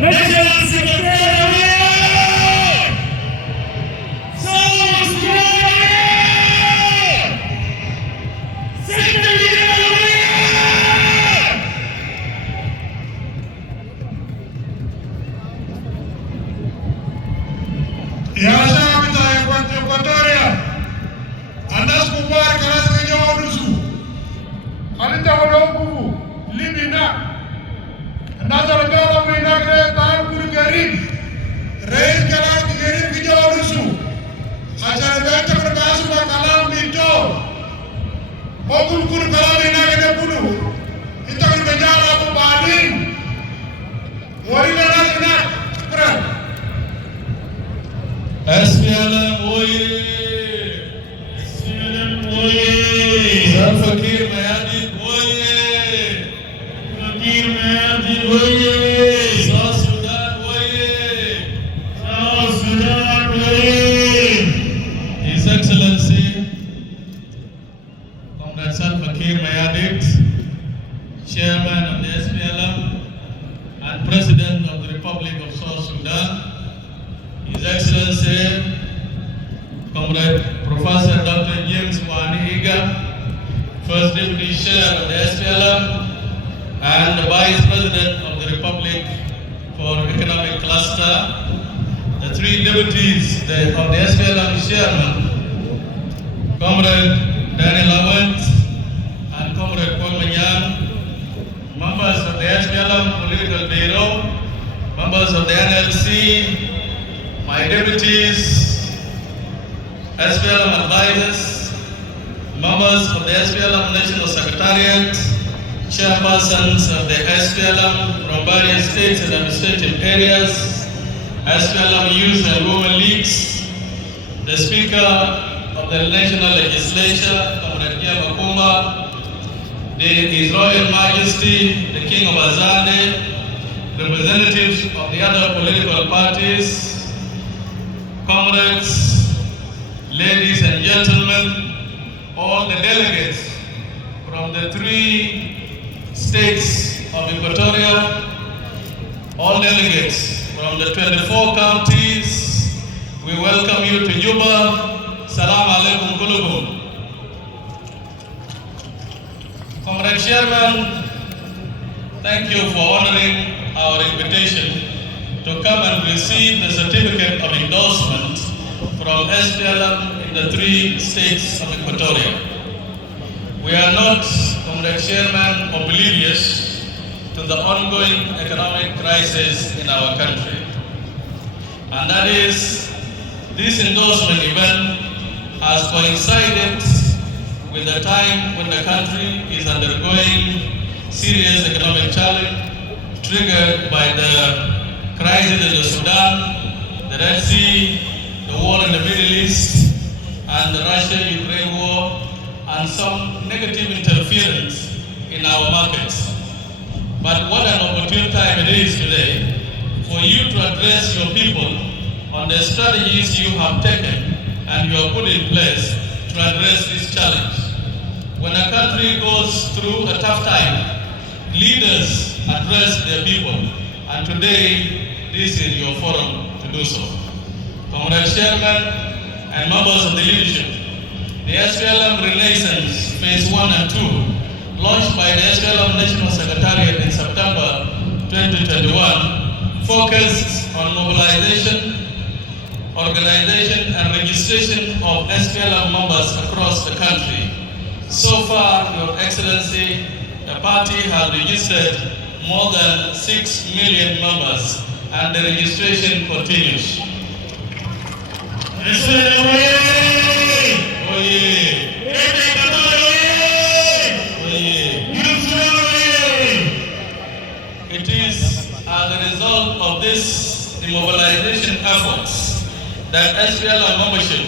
National Secretary! Ya sabi ta Equatoria, anas kubar kalas kenyawa nusu, alinta wala kubu, libina, nazar gala mina kre tahan kuru garib, reis kalas garib kenyawa nusu, acara benta berkasu ba kalam mito, okul kuru kalam mina kene punu, ita kuru kejala abu badin, wari lana kena, keren. SPLM oye! SPLM oye! Salva Kiir Mayardit oye! Kiir Mayardit oye! South Sudan oye! South Sudan oye! His Excellency, Comrade Salva Kiir Mayardit, Chairman of the SPLM and President of the Republic of South Sudan, His Excellency, Comrade Professor Dr. James Wani Iga, First Deputy Chair of the SPLM and the Vice President of the Republic for Economic Cluster, the three deputies of the SPLM Chairman, Comrade Daniel Awent and Comrade Paul Manyan, members of the SPLM Political Bureau, members of the NLC, my deputies, SPLM advisors, members of the SPLM National Secretariat, chairpersons of the SPLM from various states and administrative areas, SPLM Youth and Women Leagues, the Speaker of the National Legislature, Comrade Makuma, His Royal Majesty, the King of Azande, representatives of the other political parties, comrades, ladies and gentlemen, all the delegates from the three states of Equatoria, all delegates from the 24 counties, we welcome you to Juba. Salam alaikum kulubum. Comrade Chairman, thank you for honoring our invitation to come and receive the certificate of endorsement from SPLM in the three states of Equatoria. We are not, Comrade Chairman, oblivious to the ongoing economic crisis in our country. And that is, this endorsement event has coincided with the time when the country is undergoing serious economic challenge triggered by the crisis in the Sudan, the Red Sea, the war in the Middle East, and the Russia-Ukraine war, and some negative interference in our markets. But what an opportune time it is today for you to address your people on the strategies you have taken and you have put in place to address this challenge. When a country goes through a tough time, leaders address their people, and today, this is your forum to do so. Comrade Chairman and members of the leadership, the SPLM Renaissance Phase 1 and 2, launched by the SPLM National Secretariat in September 2021, focused on mobilization, organization, and registration of SPLM members across the country. So far, Your Excellency, the party has registered more than 6 million members, and the registration continues. It is as a result of this mobilization efforts that SPLM membership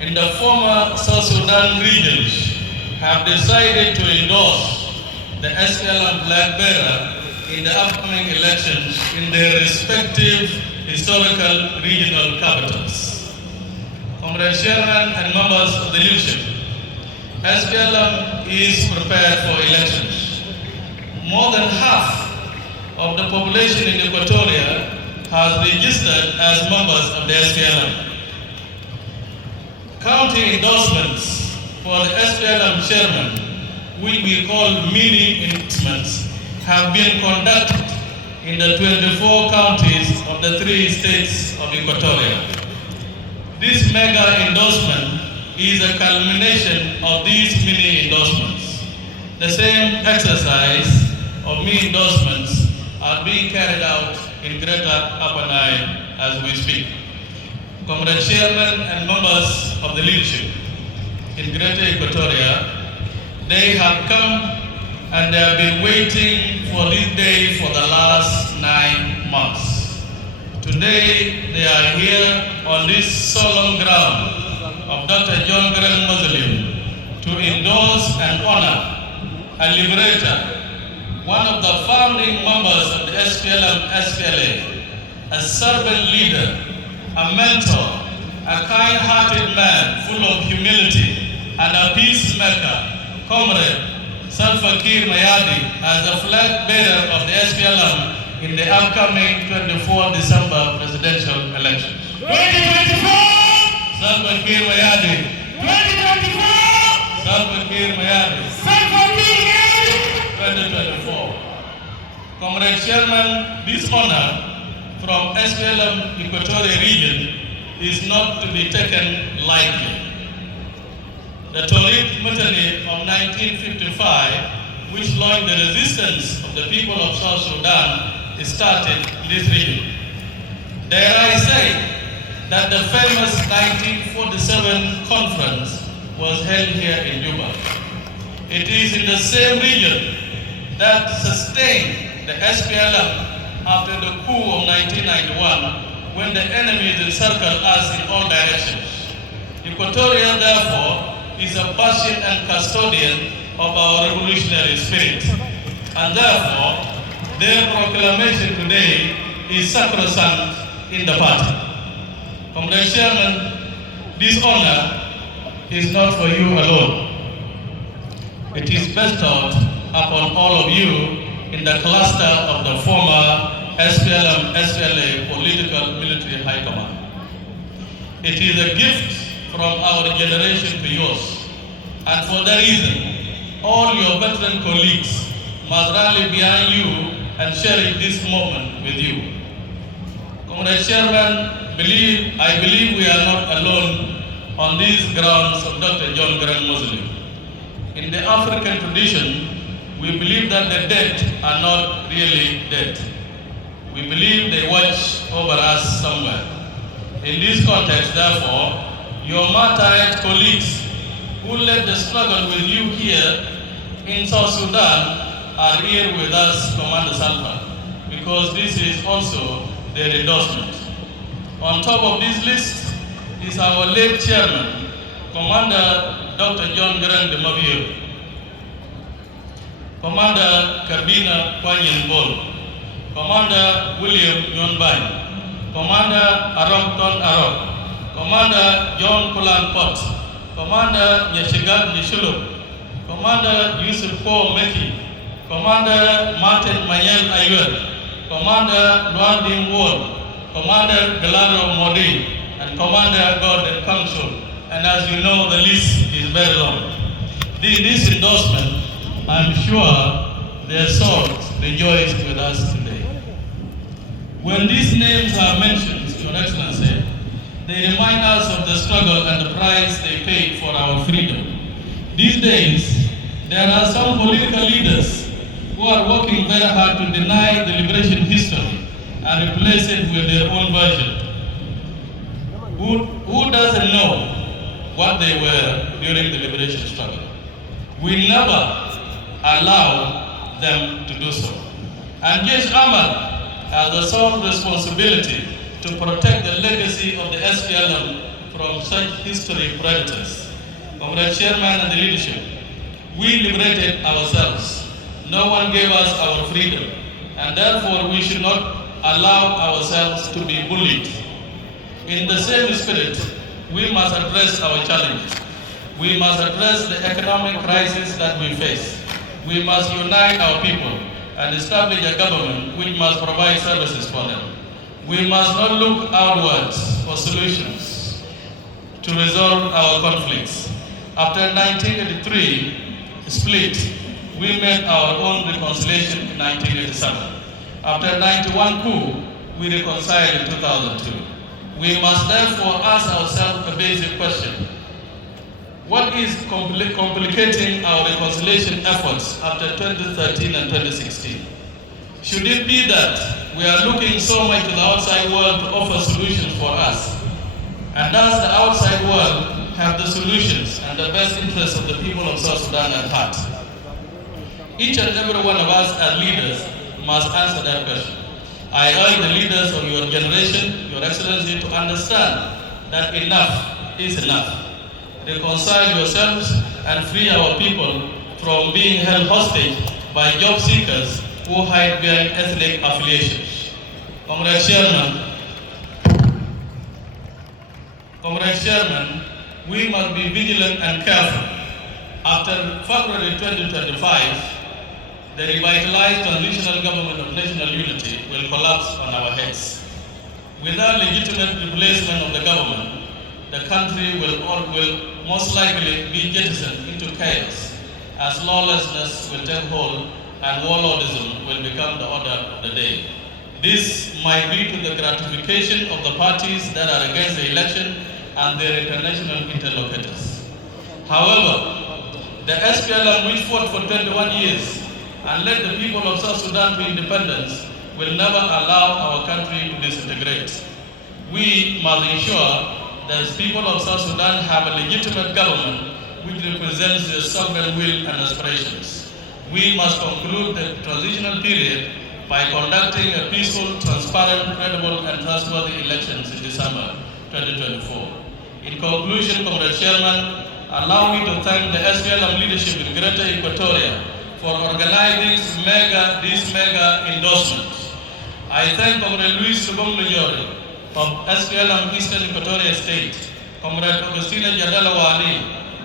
in the former South Sudan regions have decided to endorse the SPLM flag bearer in the upcoming elections in their respective historical regional capitals. Comrade Chairman and members of the leadership, SPLM is prepared for elections. More than half of the population in Equatoria has registered as members of the SPLM. County endorsements for the SPLM chairman, which we call mini endorsements, have been conducted in the 24 counties of the 3 states of Equatoria. This mega endorsement is a culmination of these mini endorsements. The same exercise of mini endorsements are being carried out in Greater Upper Nile as we speak. Comrade Chairman and members of the leadership in Greater Equatoria, they have come and they have been waiting for this day for the last 9 months. Today, they are here on this solemn ground of Dr. John Grant Mausoleum to endorse and honor a liberator, one of the founding members of the SPLM-SPLA, a servant leader, a mentor, a kind-hearted man full of humility, and a peacemaker, Comrade Salva Kiir Mayardit, as the flag bearer of the SPLM in the upcoming 24 December presidential elections. 2024! Salva Kiir Mayardit. 2024! Salva Kiir Mayardit. Salva Kiir Mayardit! 2024. Comrade Chairman, this honor from SPLM Equatoria region is not to be taken lightly. The Torit Mutiny of 1955, which launched the resistance of the people of South Sudan, started in this region. Dare I say that the famous 1947 conference was held here in Juba. It is in the same region that sustained the SPLM after the coup of 1991, when the enemies encircled us in all directions. Equatoria, therefore, is a bastion and custodian of our revolutionary spirit. And therefore, their proclamation today is sacrosanct in the party. Comrade Chairman, this honor is not for you alone. It is bestowed upon all of you in the cluster of the former SPLM-SPLA political military high command. It is a gift from our generation to yours. And for that reason, all your veteran colleagues must rally behind you and share this moment with you. Comrade Chairman, I believe we are not alone on these grounds of Dr. John Grant Mausoleum. In the African tradition, we believe that the dead are not really dead. We believe they watch over us somewhere. In this context, therefore, your martyred colleagues who led the struggle with you here in South Sudan are here with us, Commander Salva, because this is also their endorsement. On top of this list is our late chairman, Commander Dr. John Grant de Mavio, Commander Kabina Kwanyin Bol, Commander William Nyonbany, Commander Arokton Arok, Commander John Kulan Pot, Commander Nyeshigat Nishuluk, Commander Yusuf Paul Meki, Commander Martin Mayel Ayuel, Commander Luanding Ward, Commander Galaro Modi, and Commander Gordon Council. And as you know, the list is very long. This endorsement, I'm sure their souls rejoiced with us today. When these names are mentioned, Your Excellency, they remind us of the struggle and the price they paid for our freedom. These days, there are some political leaders who are working very hard to deny the liberation history and replace it with their own version. Who doesn't know what they were during the liberation struggle? We never allow them to do so. And Jesh Ahmad has the sole responsibility to protect the legacy of the SPLM from such history predators. Comrade Chairman and the leadership, we liberated ourselves. No one gave us our freedom, and therefore we should not allow ourselves to be bullied. In the same spirit, we must address our challenges. We must address the economic crisis that we face. We must unite our people. and establish a government which must provide services for them. We must not look outwards for solutions to resolve our conflicts. After 1983 split, we made our own reconciliation in 1987. After 91 coup, we reconciled in 2002. We must therefore ask ourselves a basic question. What is complicating our reconciliation efforts after 2013 and 2016? Should it be that we are looking so much to the outside world to offer solutions for us? And does the outside world have the solutions and the best interests of the people of South Sudan at heart? Each and every one of us as leaders must answer that question. I urge the leaders of your generation, Your Excellency, to understand that enough is enough. Reconcile yourselves and free our people from being held hostage by job seekers who hide behind ethnic affiliations. Comrade Chairman, we must be vigilant and careful. After February 2025, the revitalized transitional government of national unity will collapse on our heads. Without legitimate replacement of the government, the country will most likely be jettisoned into chaos, as lawlessness will take hold and warlordism will become the order of the day. This might be to the gratification of the parties that are against the election and their international interlocutors. However, the SPLM, which fought for 21 years and led the people of South Sudan to independence, will never allow our country to disintegrate. We must ensure that the people of South Sudan have a legitimate government which represents their sovereign will and aspirations. We must conclude the transitional period by conducting a peaceful, transparent, credible, and trustworthy elections in December 2024. In conclusion, Comrade Chairman, allow me to thank the SPLM leadership in Greater Equatoria for organizing this mega endorsement. I thank Comrade Luis Lubong of SPLM Eastern Equatoria State, Comrade Augustina Jadala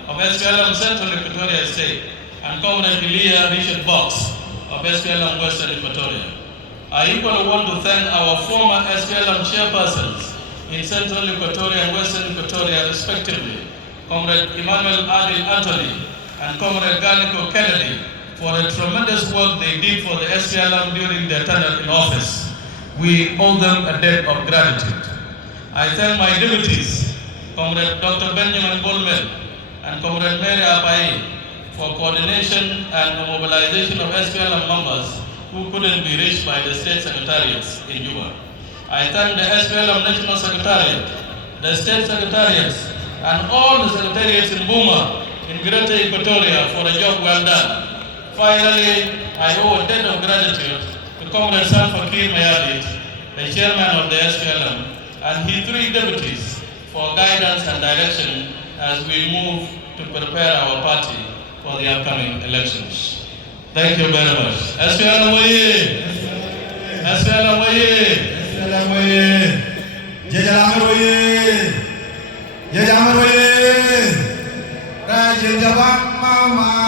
of SPLM Central Equatoria State, and Comrade Elia Richard Box of SPLM Western Equatoria. I equally want to thank our former SPLM chairpersons in Central Equatoria and Western Equatoria respectively, Comrade Emmanuel Adil Anthony and Comrade Garnico Kennedy, for the tremendous work they did for the SPLM during their tenure in office. We owe them a debt of gratitude. I thank my deputies, Comrade Dr. Benjamin Bolmel and Comrade Mary Apai, for coordination and the mobilization of SPLM members who couldn't be reached by the state secretariats in Juba. I thank the SPLM National Secretariat, the state secretariats, and all the secretariats in Buma, in Greater Equatoria for a job well done. Finally, I owe a debt of gratitude to Comrade Salva Mayardit, the chairman of the SPLM, and his 3 deputies for guidance and direction as we move to prepare our party for the upcoming elections. Thank you very much. SPLM Waye! SPLM Waye! SPLM Waye! Jajamar Waye! Jajamar Waye! Rajin Jabang Mama!